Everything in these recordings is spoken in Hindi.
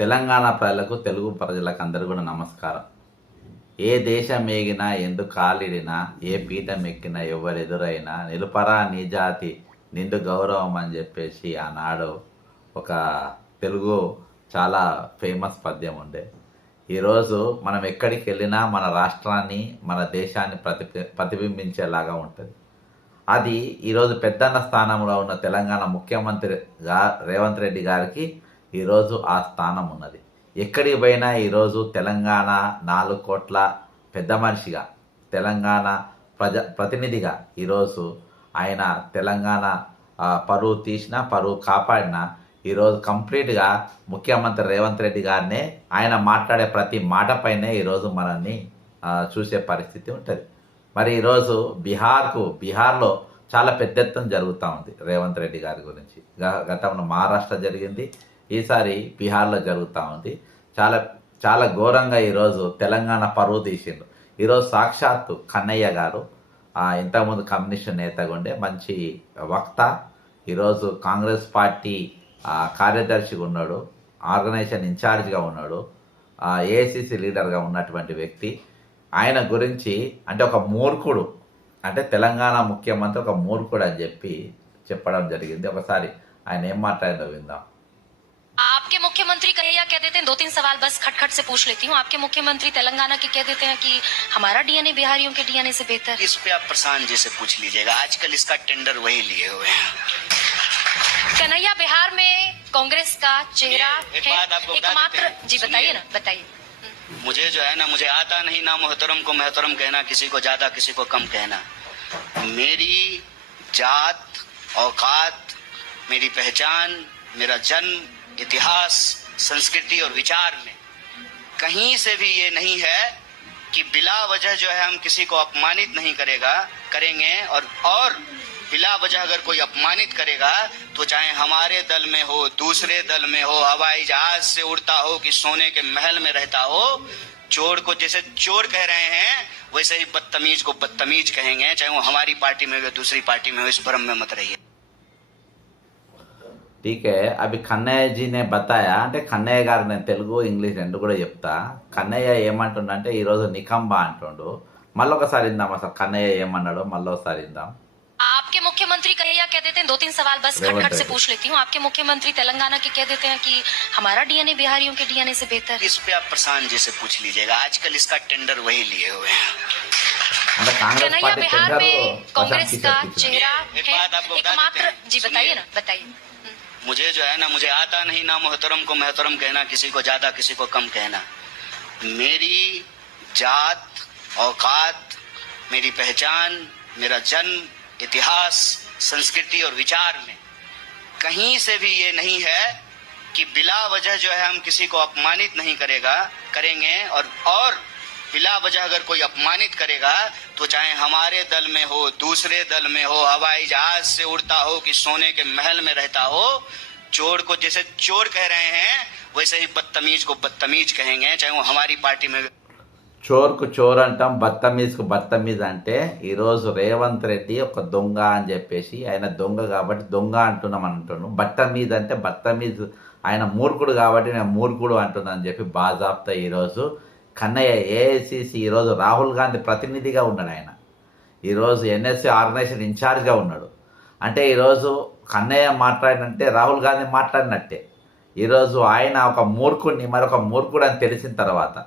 తెలంగాణ ప్రజలకు తెలుగు ప్రజలకు అందరూ కూడా నమస్కారం. ఏ దేశం ఏగినా ఎందుకు కాలిడినా ఏ పీఠం ఎక్కినా ఎవరు ఎదురైనా నిలుపరా నీ జాతి నిండు గౌరవం అని చెప్పేసి ఆనాడు ఒక తెలుగు చాలా ఫేమస్ పద్యం ఉండే. ఈరోజు మనం ఎక్కడికి వెళ్ళినా మన రాష్ట్రాన్ని మన దేశాన్ని ప్రతి ప్రతిబింబించేలాగా ఉంటుంది. అది ఈరోజు పెద్దన్న స్థానంలో ఉన్న తెలంగాణ ముఖ్యమంత్రి గా రేవంత్ రెడ్డి గారికి ఈరోజు ఆ స్థానం ఉన్నది. ఎక్కడికి పోయినా ఈరోజు తెలంగాణ నాలుగు కోట్ల పెద్ద మనిషిగా తెలంగాణ ప్రజ ప్రతినిధిగా ఈరోజు ఆయన తెలంగాణ పరువు తీసిన పరువు కాపాడిన ఈరోజు కంప్లీట్గా ముఖ్యమంత్రి రేవంత్ రెడ్డి గారినే ఆయన మాట్లాడే ప్రతి మాటపైనే ఈరోజు మనల్ని చూసే పరిస్థితి ఉంటుంది. మరి ఈరోజు బీహార్కు బీహార్లో చాలా పెద్ద ఎత్తున జరుగుతూ ఉంది రేవంత్ రెడ్డి గారి గురించి. గ- గతంలో మహారాష్ట్ర జరిగింది ఈసారి బీహార్లో జరుగుతూ ఉంది. చాలా చాలా ఘోరంగా ఈరోజు తెలంగాణ పరువు తీసిండు ఈరోజు సాక్షాత్తు కన్నయ్య గారు ఇంతకుముందు కమ్యూనిస్ట్ నేతగా ఉండే మంచి వక్త ఈరోజు కాంగ్రెస్ పార్టీ కార్యదర్శిగా ఉన్నాడు ఆర్గనైజేషన్ ఇన్ఛార్జ్గా ఉన్నాడు ఏఐసిసి లీడర్గా ఉన్నటువంటి వ్యక్తి. ఆయన గురించి అంటే ఒక మూర్ఖుడు అంటే తెలంగాణ ముఖ్యమంత్రి ఒక మూర్ఖుడు అని చెప్పి చెప్పడం జరిగింది. ఒకసారి ఆయన ఏం మాట్లాడిందో విందాం. कह देते हैं दो तीन सवाल बस खटखट से पूछ लेती हूँ। आपके मुख्यमंत्री तेलंगाना के कह देते हैं कि हमारा डीएनए बिहारियों के डीएनए से बेहतर। इस पे आप प्रशांत जी से पूछ लीजिएगा। आजकल इसका टेंडर वही लिए हुए हैं। कन्हैया बिहार में कांग्रेस का चेहरा है। एकमात्र जी बताइए ना बताइए। मुझे जो है ना मुझे आता नहीं ना मोहतरम को मोहतरम कहना किसी को ज़्यादा किसी को कम कहना। मेरी जात औकात मेरी पहचान मेरा जन्म इतिहास संस्कृति और विचार में। कहीं से भी ये नहीं है कि बिला वजह जो है हम किसी को अपमानित नहीं करेगा, करेंगे और और बिला वजह अगर कोई अपमानित करेगा तो चाहे हमारे दल में हो, दूसरे दल में हो, हवाई जहाज़ से उड़ता हो कि सोने के महल में रहता हो, चोर को जैसे चोर कह रहे हैं, वैसे ही बदतमीज को बदतमीज कहेंगे, चाहे वो हमारी पार्टी में हो दूसरी पार्टी में हो, इस भ्रम में मत रहिए। ठीक है अभी కన్నయ్య జీ నే బతాయా అంటే కన్నయ్య గారు నేను తెలుగు ఇంగ్లీష్ రెండు కూడా చెప్తా కన్నయ్య ఏమంటుండంటే ఈరోజు నికంబా అంటుండు మళ్ళీ ఒకసారి ఇందాం అసలు కన్నయ్య ఏమన్నాడో మళ్ళీ ఒకసారి ఇందాం आपके मुख्यमंत्री कन्हैया कह देते हैं दो तीन सवाल बस रेवंत खटखट से रेड्डी। पूछ लेती हूँ आपके मुख्यमंत्री तेलंगाना के कह देते हैं कि हमारा डीएनए बिहारियों के डीएनए से बेहतर है इस पे आप प्रशांत जी से पूछ लीजिएगा आजकल इसका टेंडर वही लिए हुए हैं అంటే కాంగ్రెస్ कन्हैया పార్టీ बिहार టెండర్ में कांग्रेस का ప్రశాంత్ चेहरा एक है बात आपको बता एकमात्र देते हैं। जी बताइए सुनिए। ना बताइए हम्म। मुझे जो है ना, मुझे आता नहीं ना मोहतरम को मोहतरम कहना, किसी को ज़्यादा, किसी को कम कहना। मेरी जात, औकात, मेरी पहचान, मेरा जन्म, इतिहास, संस्कृति और विचार में कहीं से भी ये नहीं है कि बिला वजह जो है हम किसी को अपमानित नहीं करेगा, करेंगे और और बिला वजह अगर कोई अपमानित करेगा तो चाहे हमारे दल में हो दूसरे दल में हो हवाई जहाज से उड़ता हो कि सोने के महल में रहता हो चोर को जैसे चोर कह रहे हैं वैसे ही बदतमीज को बदतमीज कहेंगे चाहे वो हमारी पार्टी में చోర్కు చోర్ అంటాం బత్తమీజ్కు బత్తమీజ్ అంటే ఈరోజు రేవంత్ రెడ్డి ఒక దొంగ అని చెప్పేసి ఆయన దొంగ కాబట్టి దొంగ అంటున్నాం అంటున్నాను బట్టమీజ్ అంటే బత్తమీజ్ ఆయన మూర్ఖుడు కాబట్టి నేను మూర్ఖుడు అంటున్నాను అని చెప్పి బాజాప్తా ఈరోజు కన్నయ్య ఏఐసిసి ఈరోజు రాహుల్ గాంధీ ప్రతినిధిగా ఉన్నాడు ఆయన. ఈరోజు ఎన్ఎస్సీ ఆర్గనైజేషన్ ఇన్ఛార్జ్గా ఉన్నాడు. అంటే ఈరోజు కన్నయ్య మాట్లాడినంటే రాహుల్ గాంధీ మాట్లాడినట్టే. ఈరోజు ఆయన ఒక మూర్ఖుడిని మరొక మూర్ఖుడు అని తెలిసిన తర్వాత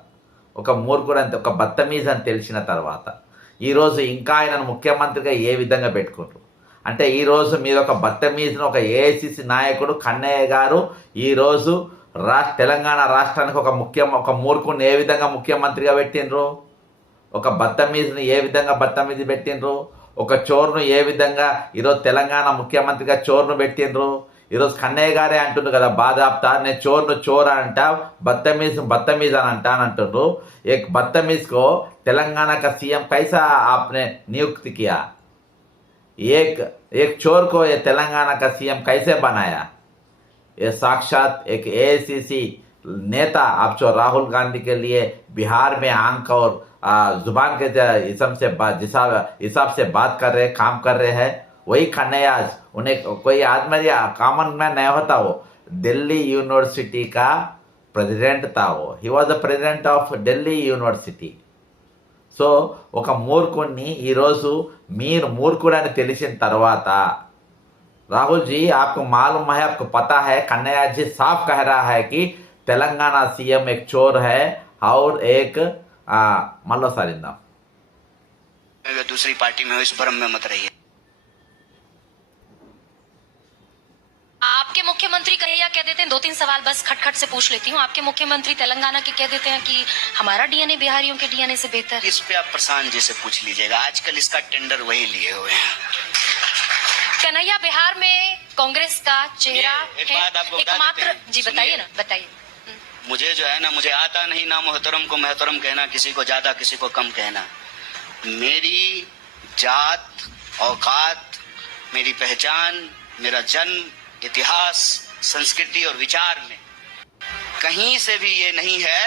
ఒక మూర్ఖుడు అని ఒక బత్తమీజ్ అని తెలిసిన తర్వాత ఈరోజు ఇంకా ఆయనను ముఖ్యమంత్రిగా ఏ విధంగా పెట్టుకుంటారు? అంటే ఈరోజు మీరు ఒక బత్తమీజ్ను ఒక ఏఐసిసి నాయకుడు కన్నయ్య గారు ఈరోజు రా తెలంగాణ రాష్ట్రానికి ఒక ముఖ్యం ఒక మూర్ఖుడిని ఏ విధంగా ముఖ్యమంత్రిగా పెట్టినరు ఒక బత్తమీజ్ని ఏ విధంగా బత్తమీజ్ పెట్టినరు ఒక చోరును ఏ విధంగా ఈరోజు తెలంగాణ ముఖ్యమంత్రిగా చోరును పెట్టినరు ఈరోజు కన్నయ్య గారే అంటుండ్రు కదా బాధాప్తా నేను చోరును చోర్ అంట బత్తమీజ్ బత్తమీజ్ అని అంటా అని అంటుండ్రు एक बदतमीज को तेलंगाना का सीएम कैसा आपने नियुक्त किया एक एक चोर को ये तेलंगाना का सीएम कैसे बनाया ये साक्षात एक एआईसीसी नेता आप जो राहुल गांधी के लिए बिहार में आंख और आ, जुबान के ज- हिसाब से बात हिसाब हिसाब से बात कर रहे काम कर रहे हैं वही खन्नयाज उन्हें कोई आदमी या कॉमन मैन नहीं होता वो दिल्ली यूनिवर्सिटी का president తావో he was the president of Delhi university so ఒక మూర్ఖుణ్ణి ఈరోజు మీరు మూర్ఖుడని తెలిసిన తర్వాత राहुल जी आपको मालूम है आपको पता है कन्हैया जी साफ़ कह रहा है कि तेलंगाना सीएम एक चोर है और एक मल्लो सारिंदा। दूसरी पार्टी में इस भ्रम में मत रहिए। आपके मुख्यमंत्री कहिया कह देते हैं दो तीन सवाल बस खटखट से पूछ लेती हूँ। आपके मुख्यमंत्री तेलंगाना के कह देते हैं कि हमारा डीएनए बिहारियों के डीएनए से बेहतर। इस पे आप प्रशांत जी से पूछ लीजिएगा। आजकल इसका टेंडर वही लिए हुए हैं। कन्हैया बिहार में कांग्रेस का चेहरा एक है एकमात्र जी बताइए ना बताइए। मुझे जो है ना मुझे आता नहीं ना मोहतरम को मोहतरम कहना किसी को ज़्यादा किसी को कम कहना। मेरी जात औकात मेरी पहचान मेरा जन्म इतिहास संस्कृति और विचार में कहीं से भी ये नहीं है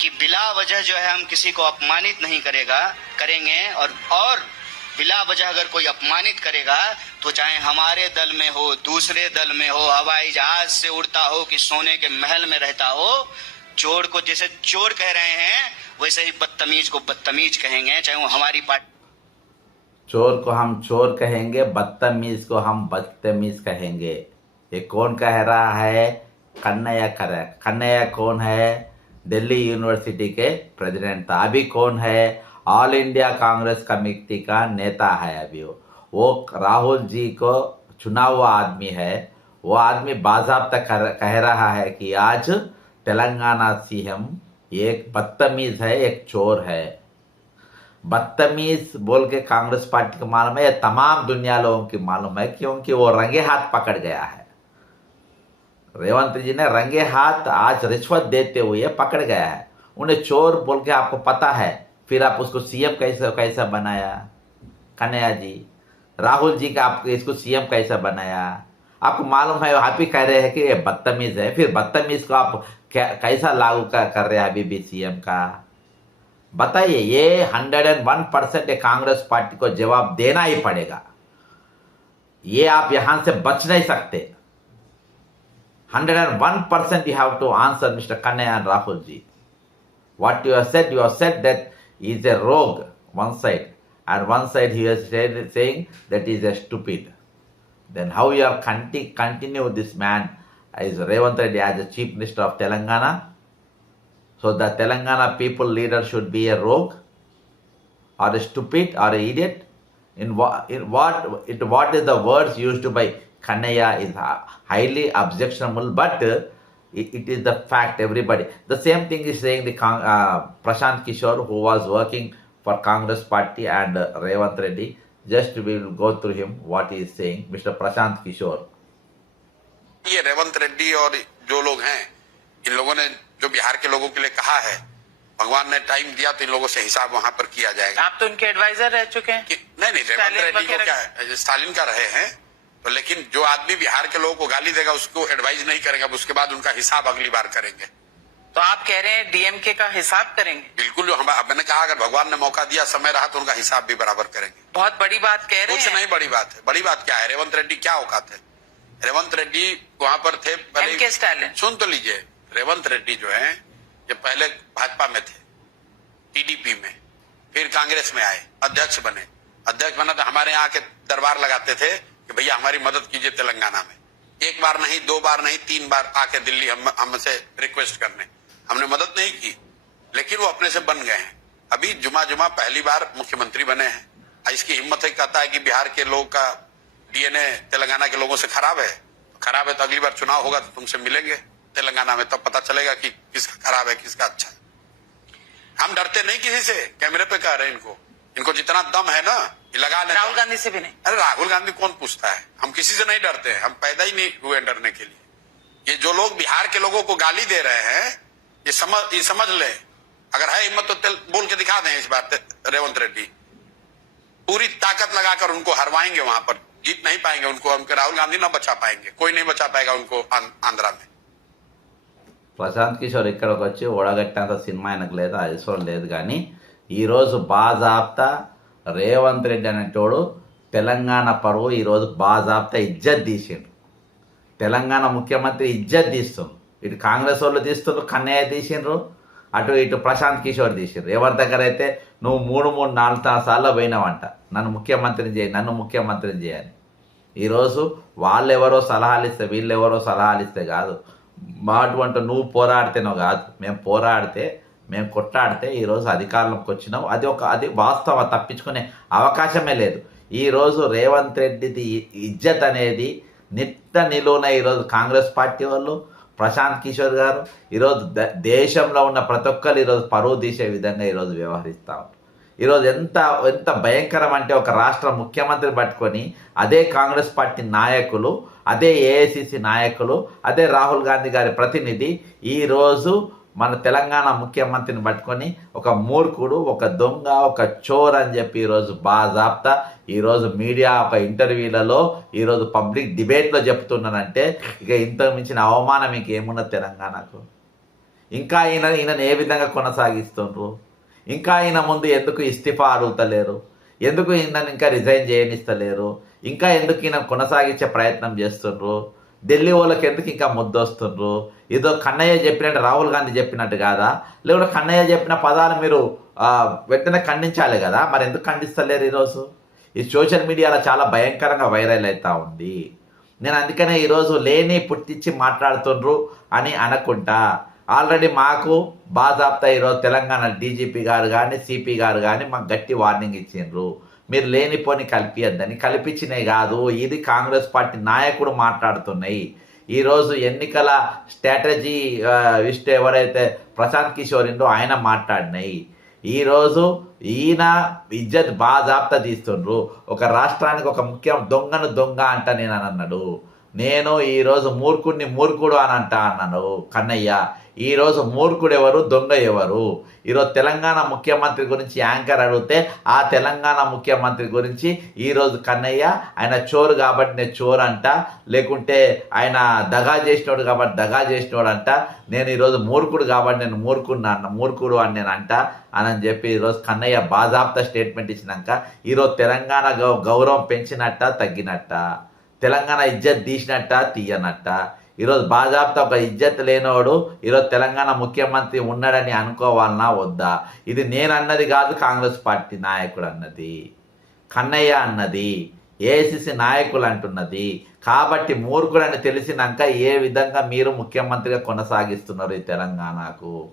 कि बिला वजह जो है हम किसी को अपमानित नहीं करेगा करेंगे और और बिला वजह अगर कोई अपमानित करेगा तो चाहे हमारे दल में हो, दूसरे दल में हो, हवाई जहाज़ से उड़ता हो, कि सोने के महल में रहता हो, चोर को जैसे चोर कह रहे हैं, वैसे ही बदतमीज को बदतमीज कहेंगे, चाहे वो हमारी पार्टी चोर को हम चोर कहेंगे, बदतमीज को हम बदतमीज कहेंगे। ये कौन कह रहा है? कन्हैया कर कन्हैया कौन है? दिल्ली यूनिवर्सिटी के प्रेसिडेंट था। अभी कौन है? ऑल इंडिया कांग्रेस कमेटी का नेता है अभी वो। वो राहुल जी को चुना हुआ आदमी है। वो आदमी बाजाबता कह रहा है कि आज तेलंगाना सीएम एक बदतमीज है, एक चोर है। बदतमीज बोल के कांग्रेस पार्टी को मालूम है तमाम दुनिया लोगों की मालूम है क्योंकि वो रंगे हाथ पकड़ गया है। रेवंत जी ने रंगे हाथ आज रिश्वत देते हुए पकड़ गया है। उन्हें चोर बोल के आपको पता है फिर आप उसको सीएम कैसे कैसा बनाया? कन्हैया जी। राहुल जी का आप इसको सीएम कैसा बनाया? आपको मालूम है आप ही कह रहे हैं कि ये बदतमीज है। फिर बदतमीज को आप कैसा लागू कर, रहे हैं अभी भी सीएम का? बताइए ये hundred and one percent Congress party को जवाब देना ही पड़ेगा। ये आप यहाँ से बच नहीं सकते। Hundred and one percent you have to answer mister Kanhaiya Rahul ji what you said, you have said that he is a rogue, one side, and one side he is saying that is a stupid. Then how you are conti- continue this man as Revant Reddy as the chief minister of Telangana? So the Telangana people leader should be a rogue, or a stupid, or an idiot. In what, in what, it, what is the words used by Kannaya is highly objectionable, but it, it is the fact everybody the same thing is saying the uh, prashant kishore who was working for congress party and uh, revant reddy just we will go through him what he is saying mr prashant kishore ये रेवंत रेड्डी और जो लोग हैं इन लोगों ने जो बिहार के लोगों के लिए कहा है भगवान ने टाइम दिया तो इन लोगों से हिसाब वहाँ पर किया जाएगा आप तो उनके एडवाइजर रह चुके हैं नहीं नहीं रेवंत रेड्डी क्या है, स्टालिन का रहे हैं तो लेकिन जो आदमी बिहार के लोगों को गाली देगा उसको एडवाइज नहीं करेंगे अब उसके बाद उनका हिसाब अगली बार करेंगे। तो आप कह रहे हैं डीएमके का हिसाब करेंगे? बिल्कुल जो हम मैंने कहा अगर भगवान ने मौका दिया समय रहा तो उनका हिसाब भी बराबर करेंगे। बहुत बड़ी बात कह रहे कुछ हैं। नहीं बड़ी बात है। बड़ी बात क्या है? रेवंत रेड्डी क्या औकात है? रेवंत रेड्डी वहाँ पर थे स्टालिन सुन तो लीजिए रेवंत रेड्डी जो है ये पहले भाजपा में थे टीडीपी में फिर कांग्रेस में आए अध्यक्ष बने। अध्यक्ष बना तो हमारे यहाँ के दरबार लगाते थे कि भैया, हमारी मदद कीजिए तेलंगाना में। एक बार नहीं, दो बार नहीं, तीन बार आके दिल्ली हम हमसे रिक्वेस्ट करने। हमने मदद नहीं की, लेकिन वो अपने से बन गए हैं। अभी जुमा जुमा पहली बार मुख्यमंत्री बने हैं। इसकी हिम्मत है, कहता है कि बिहार के लोग का डीएनए तेलंगाना के लोगों से खराब है। खराब है तो अगली बार चुनाव होगा तो तुमसे मिलेंगे। तेलंगाना में तब पता चलेगा कि किसका खराब है, किसका अच्छा है। हम डरते नहीं किसी से, कैमरे पे कह रहे हैं इनको। इनको जितना दम है ना ये लगा लेते राहुल हैं। गांधी से भी नहीं अरे राहुल गांधी कौन पूछता है हम किसी से नहीं डरते हैं हम पैदा ही नहीं हुए डरने के लिए ये जो लोग बिहार के लोगों को गाली दे रहे हैं ये समझ ये समझ ले अगर है हिम्मत तो तेल, बोल के दिखा दें इस बार ते- रेवंत रेड्डी पूरी ताकत लगाकर उनको हरवाएंगे वहां पर जीत नहीं पाएंगे उनको उनके राहुल गांधी ना बचा पाएंगे कोई नहीं बचा पाएगा उनको आं- आंध्रा में ప్రశాంత్ కిషోర్ ఇక్కడికి వచ్చి ఓడగట్టేంత సినిమా ఆయనకు లేదు అవసరం లేదు కానీ ఈరోజు బాజాప్తా రేవంత్ రెడ్డి అనేటోడు తెలంగాణ పరువు ఈరోజు బాజాప్తా ఇజ్జత్ తీసిండు. తెలంగాణ ముఖ్యమంత్రి ఇజ్జత్ తీస్తుంది ఇటు కాంగ్రెస్ వాళ్ళు తీస్తున్నారు కన్నయ్య తీసిండ్రు అటు ఇటు ప్రశాంత్ కిషోర్ తీసిండ్రు. ఎవరి దగ్గర అయితే నువ్వు మూడు మూడు నాలుగు నాలుగు సార్లు పోయినావంట. నన్ను ముఖ్యమంత్రిని చేయి నన్ను ముఖ్యమంత్రిని చేయని ఈరోజు వాళ్ళు ఎవరో సలహాలు ఇస్తే వీళ్ళు ఎవరో సలహాలు ఇస్తే కాదు. మా అటువంటి నువ్వు పోరాడితేనో కాదు. మేము పోరాడితే మేము కొట్లాడితే ఈరోజు అధికారంలోకి వచ్చినాం. అది ఒక అది వాస్తవం తప్పించుకునే అవకాశమే లేదు. ఈరోజు రేవంత్ రెడ్డిది ఇజ్జత్ అనేది నిత్య నిలువున ఈరోజు కాంగ్రెస్ పార్టీ వాళ్ళు ప్రశాంత్ కిషోర్ గారు ఈరోజు ద- దేశంలో ఉన్న ప్రతి ఒక్కరు ఈరోజు పరువు తీసే విధంగా ఈరోజు వ్యవహరిస్తూ ఉంటారు ఈరోజు ఎంత ఎంత భయంకరం అంటే ఒక రాష్ట్ర ముఖ్యమంత్రి పట్టుకొని అదే కాంగ్రెస్ పార్టీ నాయకులు అదే ఏఐసిసి నాయకులు అదే రాహుల్ గాంధీ గారి ప్రతినిధి ఈరోజు మన తెలంగాణ ముఖ్యమంత్రిని పట్టుకొని ఒక మూర్ఖుడు ఒక దొంగ ఒక చోర్ అని చెప్పి ఈరోజు బాజాప్తా ఈరోజు మీడియా ఒక ఇంటర్వ్యూలలో ఈరోజు పబ్లిక్ డిబేట్లో చెప్తున్నానంటే ఇక ఇంతకు మించిన అవమానం మీకు ఏమున్నది తెలంగాణకు? ఇంకా ఈయన ఈయనను ఏ విధంగా కొనసాగిస్తుండ్రు? ఇంకా ఈయన ముందు ఎందుకు ఇస్తిఫా అడుగుతలేరు? ఎందుకు ఈయనను ఇంకా రిజైన్ చేయనిస్తలేరు? ఇంకా ఎందుకు ఈయన కొనసాగించే ప్రయత్నం చేస్తుండ్రు? ఢిల్లీ వాళ్ళకి ఎందుకు ఇంకా ముద్దొస్తుండ్రు ఏదో కన్నయ్య చెప్పినట్టు రాహుల్ గాంధీ చెప్పినట్టు కాదా? లేకుంటే కన్నయ్య చెప్పిన పదాలు మీరు వెంటనే ఖండించాలి కదా? మరి ఎందుకు ఖండిస్తలేరు ఈరోజు? ఈ సోషల్ మీడియాలో చాలా భయంకరంగా వైరల్ అవుతా ఉంది. నేను అందుకనే ఈరోజు లేని పుట్టించి మాట్లాడుతుండ్రు అని అనుకుంటా. ఆల్రెడీ మాకు బాజాప్తా ఈరోజు తెలంగాణ డీజీపీ గారు కానీ సిపి గారు కానీ మాకు గట్టి వార్నింగ్ ఇచ్చిండ్రు. మీరు లేనిపోని కల్పియద్దని కల్పించినవి కాదు. ఇది కాంగ్రెస్ పార్టీ నాయకుడు మాట్లాడుతున్నాయి. ఈరోజు ఎన్నికల స్ట్రాటజీ ఇష్ట ఎవరైతే ప్రశాంత్ కిషోర్ ఇండో ఆయన మాట్లాడినాయి. ఈరోజు ఈయన ఇజ్జత్ బాజాప్తా తీస్తుండ్రు. ఒక రాష్ట్రానికి ఒక ముఖ్యం దొంగను దొంగ అంట నేను అని అన్నాడు. నేను ఈరోజు మూర్ఖుడిని మూర్ఖుడు అని అంటా అన్నాను కన్నయ్య. ఈరోజు మూర్ఖుడు ఎవరు దొంగ ఎవరు ఈరోజు తెలంగాణ ముఖ్యమంత్రి గురించి యాంకర్ అడిగితే ఆ తెలంగాణ ముఖ్యమంత్రి గురించి ఈరోజు కన్నయ్య ఆయన చోరు కాబట్టి నేను చోరు అంట లేకుంటే ఆయన దగా చేసినోడు కాబట్టి దగా చేసినోడు అంట నేను ఈరోజు మూర్ఖుడు కాబట్టి నేను మూర్ఖుడు అన్న మూర్ఖుడు అని నేను అంట అని చెప్పి ఈరోజు కన్నయ్య బాజాప్త స్టేట్మెంట్ ఇచ్చినాక ఈరోజు తెలంగాణ గౌ గౌరవం పెంచినట్ట తగ్గినట్ట తెలంగాణ ఇజ్జత్ తీసినట్ట తీయనట్ట. ఈరోజు బాజాబ్తా ఒక ఇజ్జత్ లేనివాడు ఈరోజు తెలంగాణ ముఖ్యమంత్రి ఉన్నాడని అనుకోవాలన్నా వద్దా? ఇది నేను అన్నది కాదు కాంగ్రెస్ పార్టీ నాయకుడు అన్నది. కన్నయ్య అన్నది. ఏఐసిసి నాయకులు అంటున్నది. కాబట్టి మూర్ఖుడని తెలిసినాక ఏ విధంగా మీరు ముఖ్యమంత్రిగా కొనసాగిస్తున్నారు ఈ తెలంగాణకు?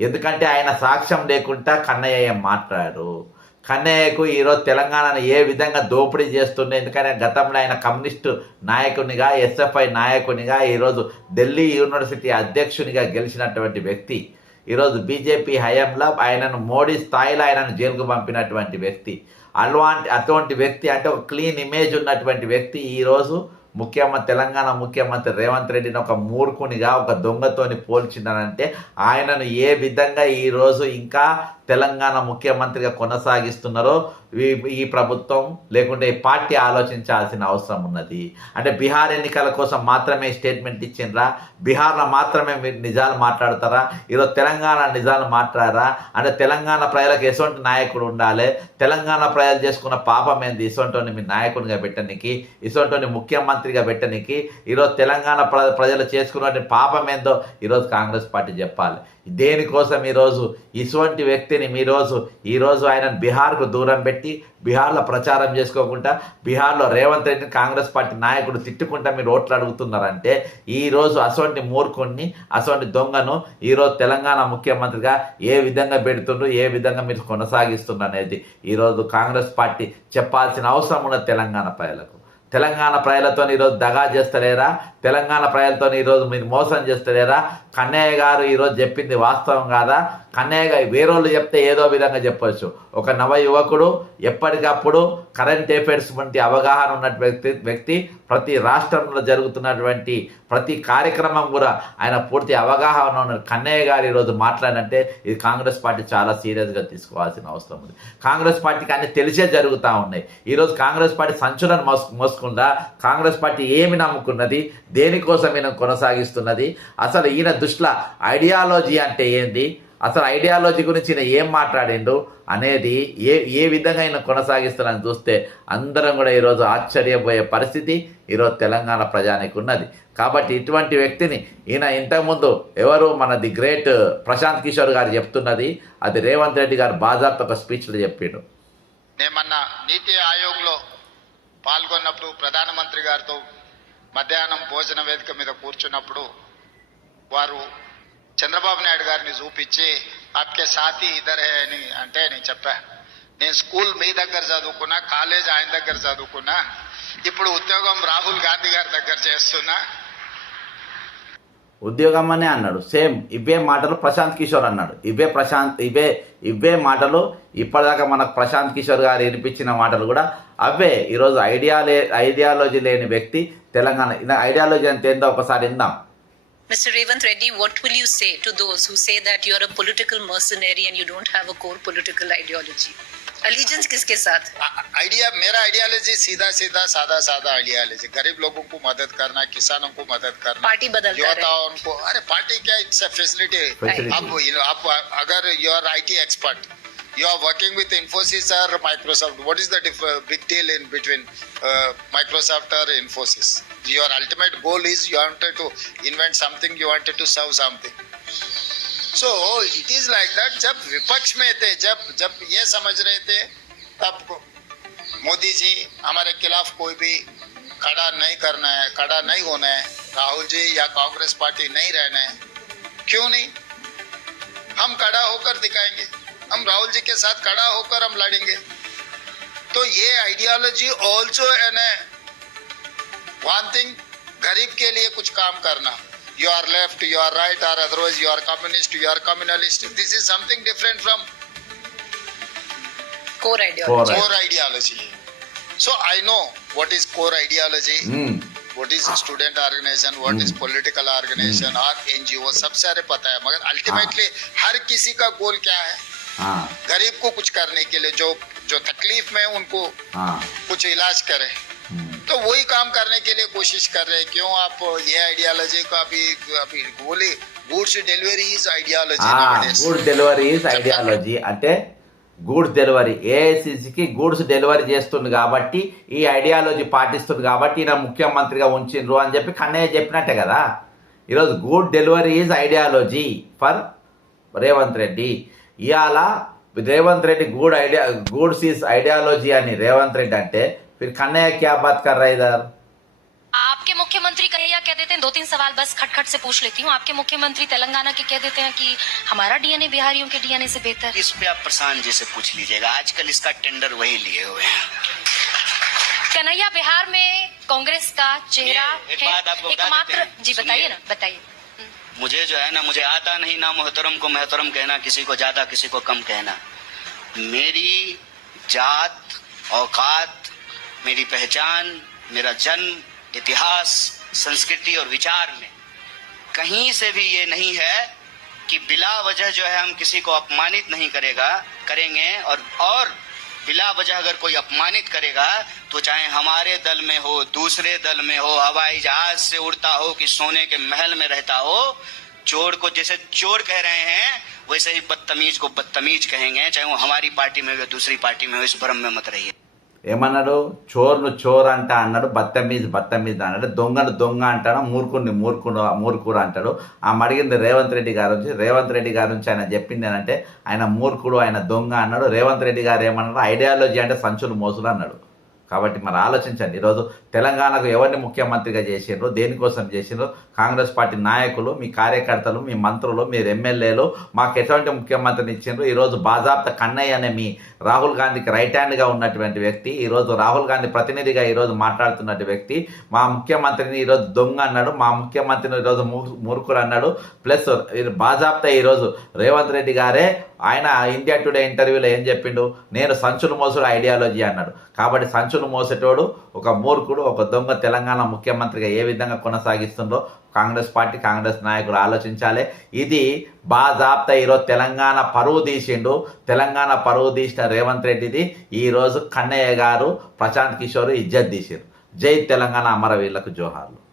ఎందుకంటే ఆయన సాక్ష్యం లేకుండా కన్నయ్య ఏం మాట్లాడారు కన్నయ్యకు ఈరోజు తెలంగాణను ఏ విధంగా దోపిడీ చేస్తుండే? ఎందుకంటే గతంలో ఆయన కమ్యూనిస్టు నాయకునిగా ఎస్ఎఫ్ఐ నాయకునిగా ఈరోజు ఢిల్లీ యూనివర్సిటీ అధ్యక్షునిగా గెలిచినటువంటి వ్యక్తి ఈరోజు బీజేపీ హయాంలో ఆయనను మోడీ స్థాయిలో ఆయనను జైలుకు పంపినటువంటి వ్యక్తి అలాంటి అటువంటి వ్యక్తి అంటే ఒక క్లీన్ ఇమేజ్ ఉన్నటువంటి వ్యక్తి ఈరోజు ముఖ్యమంత్రి తెలంగాణ ముఖ్యమంత్రి రేవంత్ రెడ్డిని ఒక మూర్ఖునిగా ఒక దొంగతోని పోల్చిందనంటే ఆయనను ఏ విధంగా ఈరోజు ఇంకా తెలంగాణ ముఖ్యమంత్రిగా కొనసాగిస్తున్నారో ఈ- ప్రభుత్వం లేకుంటే ఈ పార్టీ ఆలోచించాల్సిన అవసరం ఉన్నది. అంటే బీహార్ ఎన్నికల కోసం మాత్రమే స్టేట్మెంట్ ఇచ్చిండ్రా? బీహార్లో మాత్రమే మీరు నిజాలు మాట్లాడతారా? ఈరోజు తెలంగాణ నిజాలు మాట్లాడరా? అంటే తెలంగాణ ప్రజలకు ఎటువంటి నాయకుడు ఉండాలి? తెలంగాణ ప్రజలు చేసుకున్న పాపం ఏంది? ఇసొంటోని మీ నాయకునిగా పెట్టడానికి ఇసొంటోని ముఖ్యమంత్రిగా పెట్టడానికి ఈరోజు తెలంగాణ ప్ర ప్రజలు చేసుకున్నటువంటి పాపం ఏందో ఈరోజు కాంగ్రెస్ పార్టీ చెప్పాలి. దేనికోసం ఈరోజు ఇటువంటి వ్యక్తిని మీరోజు ఈరోజు ఆయన బీహార్కు దూరం పెట్టి బీహార్లో ప్రచారం చేసుకోకుండా బీహార్లో రేవంత్ రెడ్డిని కాంగ్రెస్ పార్టీ నాయకుడు తిట్టుకుంటా మీరు ఓట్లు అడుగుతున్నారంటే ఈరోజు అటువంటి మూర్ఖుణ్ణి అటువంటి దొంగను ఈరోజు తెలంగాణ ముఖ్యమంత్రిగా ఏ విధంగా పెడుతుండ్రు ఏ విధంగా మీరు కొనసాగిస్తుండ్రు అనేది ఈరోజు కాంగ్రెస్ పార్టీ చెప్పాల్సిన అవసరం ఉన్నది తెలంగాణ ప్రజలకు. తెలంగాణ ప్రజలతో ఈరోజు దగా చేస్తలేరా? తెలంగాణ ప్రజలతో ఈరోజు మీరు మోసం చేస్తలేరా? కన్నయ్య గారు ఈరోజు చెప్పింది వాస్తవం కాదా? కన్నయ్య గారు వేరేళ్ళు చెప్తే ఏదో విధంగా చెప్పవచ్చు ఒక నవ యువకుడు ఎప్పటికప్పుడు కరెంట్ అఫైర్స్ వంటి అవగాహన ఉన్న వ్యక్తి వ్యక్తి ప్రతి రాష్ట్రంలో జరుగుతున్నటువంటి ప్రతి కార్యక్రమం కూడా ఆయన పూర్తి అవగాహన ఉన్న కన్నయ్య గారు ఈరోజు మాట్లాడంటే ఇది కాంగ్రెస్ పార్టీ చాలా సీరియస్గా తీసుకోవాల్సిన అవసరం ఉంది. కాంగ్రెస్ పార్టీకి అన్ని తెలిసే జరుగుతూ ఉన్నాయి. ఈరోజు కాంగ్రెస్ పార్టీ సంచులను మోసు మోసుకుందా? కాంగ్రెస్ పార్టీ ఏమి నమ్ముకున్నది? దేనికోసం ఈయన కొనసాగిస్తున్నది? అసలు ఈయన దృష్టిలో ఐడియాలజీ అంటే ఏంది? అసలు ఐడియాలజీ గురించి ఈయన ఏం మాట్లాడిండు అనేది ఏ ఏ విధంగా ఆయన కొనసాగిస్తున్నారని చూస్తే అందరం కూడా ఈరోజు ఆశ్చర్యపోయే పరిస్థితి ఈరోజు తెలంగాణ ప్రజానికి ఉన్నది. కాబట్టి ఇటువంటి వ్యక్తిని ఈయన ఇంతకుముందు ఎవరు మన ది గ్రేట్ ప్రశాంత్ కిషోర్ గారు చెప్తున్నది అది రేవంత్ రెడ్డి గారు బాజాప్త ఒక స్పీచ్లో చెప్పిండు. నేను నీతి ఆయోగ్లో పాల్గొన్నప్పుడు ప్రధానమంత్రి గారితో మధ్యాహ్నం భోజన వేదిక మీద కూర్చున్నప్పుడు వారు చంద్రబాబు నాయుడు గారిని చూపించి ఆప్కే సాతి ఇద్దరే అని అంటే నేను చెప్పా. నేను స్కూల్ మీ దగ్గర చదువుకున్నా కాలేజ్ ఆయన దగ్గర చదువుకున్నా ఇప్పుడు ఉద్యోగం రాహుల్ గాంధీ గారి దగ్గర చేస్తున్నా. ఉద్యోగం అనే అన్నాడు. సేమ్ ఇవే మాటలు ప్రశాంత్ కిషోర్ అన్నాడు. ఇవే ప్రశాంత్ ఇవే ఇవే మాటలు ఇప్పటిదాకా మనకు ప్రశాంత్ కిషోర్ గారు వినిపించిన మాటలు కూడా అవే. ఈరోజు ఐడియా లే ఐడియాలజీ లేని వ్యక్తి తెలంగాణ ఇలా ఐడియాలజీ అంటే ఏందో ఒకసారి విందాం. Mr. Revant Reddy, what will you say to those who say that you are a political mercenary and you don't have a core political ideology? Allegiance किसके साथ है? आइडिया मेरा आइडियालॉजी सीधा सीधा सादा सादा आइडियालॉजी गरीब लोगों को मदद करना किसानों को मदद करना पार्टी बदलता रहे युवताओं को अरे पार्टी क्या इट्स फैसिलिटी Facility. आप you know, आप अगर you are IT expert you are working with infosys or microsoft what is the diff- uh, big deal in between uh, microsoft or infosys your ultimate goal is you wanted to invent something you wanted to serve something so it is like that जब विपक्ष में थे जब जब ये समझ रहे थे तब मोदी जी हमारे खिलाफ कोई भी खड़ा नहीं करना है खड़ा नहीं होना है राहुल जी या कांग्रेस पार्टी नहीं रहना है क्यों नहीं हम खड़ा होकर दिखाएँगे हम राहुल जी के साथ खड़ा होकर हम लड़ेंगे। तो ये ideology also an A one thing गरीब के लिए कुछ काम करना। You are left you are right और otherwise you are communist you are communalist this is something different from Core ideology. Core. core ideology. So i know what is core ideology మ్మ్. what is student organization what is political organization और एनजीओ सब सारे पता है। मगर अल्टीमेटली हर किसी का गोल क्या है? ఆ, गरीब को कुछ करने के लिए जो जो तकलीफ में है, उनको ఆ, कुछ इलाज करे మ్మ్. तो वही काम करने के लिए कोशिश कर रहे हैं क्यों आप ये आइडियोलॉजी का अभी अभी बोले goods delivery is ideology goods delivery is ideology అంటే గూడ్స్ డెలివరీ ఏఐసిసికి గూడ్స్ డెలివరీ చేస్తుంది కాబట్టి ఈ ఐడియాలజీ పాటిస్తుంది కాబట్టి ఈయన ముఖ్యమంత్రిగా ఉంచిండ్రు అని చెప్పి కన్నయ్య చెప్పినట్టే కదా ఈరోజు good delivery is ideology for Revanth Reddy ఇవాళ Revanth Reddy good idea goods is ideology అని రేవంత్ రెడ్డి అంటే फिर కన్నయ్య క్యా బాత్ కర్ रहा इधर आपके मुख्यमंत्री कहिया कह देते हैं दो तीन सवाल बस खटखट से पूछ लेती हूँ आपके मुख्यमंत्री तेलंगाना के कह देते हैं कि हमारा डीएनए बिहारियों के डीएनए से बेहतर है इस पे आप प्रशांत जी से पूछ लीजिएगा आजकल इसका टेंडर वही लिए हुए हैं कन्हैया बिहार में कांग्रेस का चेहरा ये एक है बात आपको बता एकमात्र देते हैं। जी बताइए सुनिए। ना बताइए मुझे जो है ना, मुझे आता नहीं ना मोहतरम को मोहतरम कहना, किसी को ज़्यादा, किसी को कम कहना। मेरी जात, औकात, मेरी पहचान, मेरा जन्म, इतिहास, संस्कृति और विचार में कहीं से भी ये नहीं है कि बिला वजह जो है हम किसी को अपमानित नहीं करेगा, करेंगे और और बिला वजह अगर कोई अपमानित करेगा तो चाहे हमारे दल में हो, दूसरे दल में हो, हवाई जहाज़ से उड़ता हो कि सोने के महल में रहता हो, चोर को जैसे चोर कह रहे हैं, वैसे ही बदतमीज को बदतमीज कहेंगे, चाहे वो हमारी पार्टी में हो या दूसरी पार्टी में हो, इस भ्रम में मत रहिए। ఏమన్నాడు? చోర్ను చోర్ అంట అన్నాడు బత్తమీజ్ బత్తమీజ్ అన్నాడు దొంగను దొంగ అంటాడు మూర్ఖుడిని మూర్ఖుడు మూర్ఖుడు అంటాడు. ఆ మడిగింది రేవంత్ రెడ్డి గారు నుంచి రేవంత్ రెడ్డి గారి నుంచి ఆయన చెప్పింది ఏంటంటే ఆయన మూర్ఖుడు ఆయన దొంగ అన్నాడు. రేవంత్ రెడ్డి గారు ఏమన్నాడు? ఐడియాలజీ అంటే సంచులు మోసులు అన్నాడు. కాబట్టి మరి ఆలోచించండి. ఈరోజు తెలంగాణకు ఎవరిని ముఖ్యమంత్రిగా చేసిండ్రు దేనికోసం చేసిండ్రు కాంగ్రెస్ పార్టీ నాయకులు మీ కార్యకర్తలు మీ మంత్రులు మీరు ఎమ్మెల్యేలు మాకు ఎటువంటి ముఖ్యమంత్రిని ఇచ్చిండ్రు? ఈరోజు బాజాప్త కన్నయ్య అనే మీ రాహుల్ గాంధీకి రైట్ హ్యాండ్గా ఉన్నటువంటి వ్యక్తి ఈరోజు రాహుల్ గాంధీ ప్రతినిధిగా ఈరోజు మాట్లాడుతున్నటువంటి వ్యక్తి మా ముఖ్యమంత్రిని ఈరోజు దొంగ అన్నాడు మా ముఖ్యమంత్రిని ఈరోజు మూ- అన్నాడు. ప్లస్ ఈ ఈరోజు రేవంత్ రెడ్డి గారే ఆయన ఇండియా టుడే ఇంటర్వ్యూలో ఏం చెప్పిండు? నేను సంచులు మోసుడు ఐడియాలజీ అన్నాడు. కాబట్టి సంచులు మోసేటోడు ఒక మూర్ఖుడు ఒక దొంగ తెలంగాణ ముఖ్యమంత్రిగా ఏ విధంగా కొనసాగిస్తుందో కాంగ్రెస్ పార్టీ కాంగ్రెస్ నాయకులు ఆలోచించాలి. ఇది బాజాప్తా ఈరోజు తెలంగాణ పరువు తీసిండు. తెలంగాణ పరువు తీసిన రేవంత్ రెడ్డిది ఈరోజు కన్నయ్య గారు ప్రశాంత్ కిషోర్ ఇజ్జత్ తీసిండు జై తెలంగాణ అమరవీళ్ళకు జోహార్లు.